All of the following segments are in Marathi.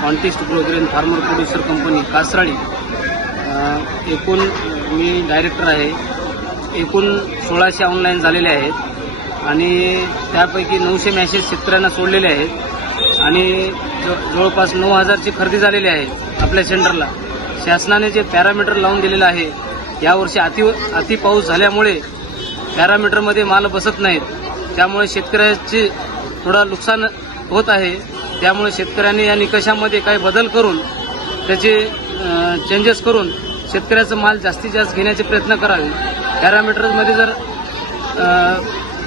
कॉन्टेस्ट ग्रोग्रेन फार्मर प्रोड्युसर कंपनी कासराळी एकूण मी डायरेक्टर आहे. एकूण सोळाशे ऑनलाईन झालेले आहेत. आणि त्यापैकी नऊशे मॅसेज शेतकऱ्यांना सोडलेले आहेत. आणि जवळपास नऊ हजारची खरेदी झालेली आहे आपल्या सेंटरला शासनाने जे पॅरामीटर लावून दिलेलं आहे यावर्षी अति अति पाऊस झाल्यामुळे पॅरामीटरमध्ये माल बसत नाहीत. त्यामुळे शेतकऱ्याचे थोडं नुकसान होत आहे. त्यामुळे शेतकऱ्यांनी या निकषामध्ये काही बदल करून त्याचे चेंजेस करून शेतकऱ्याचा माल जास्तीत जास्त घेण्याचे प्रयत्न करावे. पॅरामीटरमध्ये जर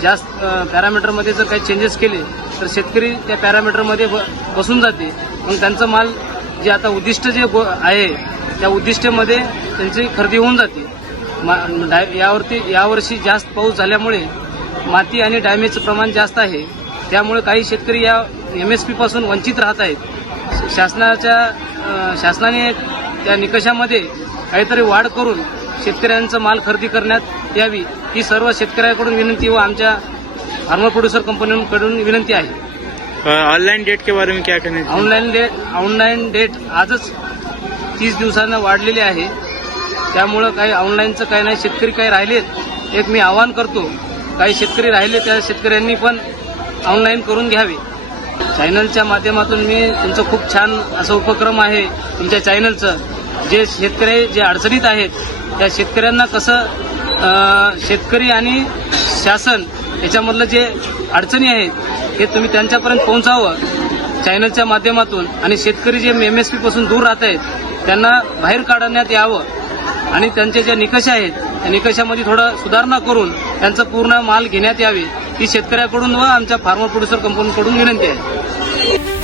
जास्त पॅरामीटरमध्ये जर काही चेंजेस केले तर शेतकरी त्या पॅरामीटरमध्ये ब बसून जाते. मग त्यांचं माल जे आता उद्दिष्ट जे आहे त्या उद्दिष्टेमध्ये त्यांची खरेदी होऊन जाते. मा- डाय- यावरती यावर्षी जास्त पाऊस झाल्यामुळे माती आणि डॅमेजचं प्रमाण जास्त आहे. त्यामुळे काही शेतकरी या एम एसपासून वंचित राहत आहेत. शासनाच्या शासनाने त्या निकषामध्ये काहीतरी वाढ करून शेतकऱ्यांचा माल खरेदी करण्यात यावी ही सर्व शेतकऱ्याकडून विनंती व आमच्या फार्मर प्रोड्युसर कंपनीकडून विनंती आहे. ऑनलाइन डेट के बारे में क्या ऑनलाईन डेट ऑनलाईन डेट आजच तीस दिवसांना वाढलेली आहे. त्यामुळं काही ऑनलाईनचं काही नाही शेतकरी काही राहिलेत एक मी आवाहन करतो काही शेतकरी राहिले त्या शेतकऱ्यांनी पण ऑनलाईन करून घ्यावे. चॅनलच्या माध्यमातून मी तुमचं खूप छान असं उपक्रम आहे तुमच्या चॅनलचं जे शेतकरी जे अडचणीत आहेत त्या शेतकऱ्यांना कसं शेतकरी आणि शासन याच्यामधलं जे अडचणी आहेत हे तुम्ही त्यांच्यापर्यंत पोहोचावं. चॅनलच्या माध्यमातून आणि शेतकरी जे एम एस पीपासून दूर राहत आहेत त्यांना बाहेर काढण्यात यावं. आणि त्यांचे जे निकष आहेत त्या निकषामध्ये थोडं सुधारणा करून त्यांचं पूर्ण माल घेण्यात यावे ही शेतकऱ्याकडून व आमच्या फार्मर प्रोड्युसर कंपनीकडून विनंती आहे.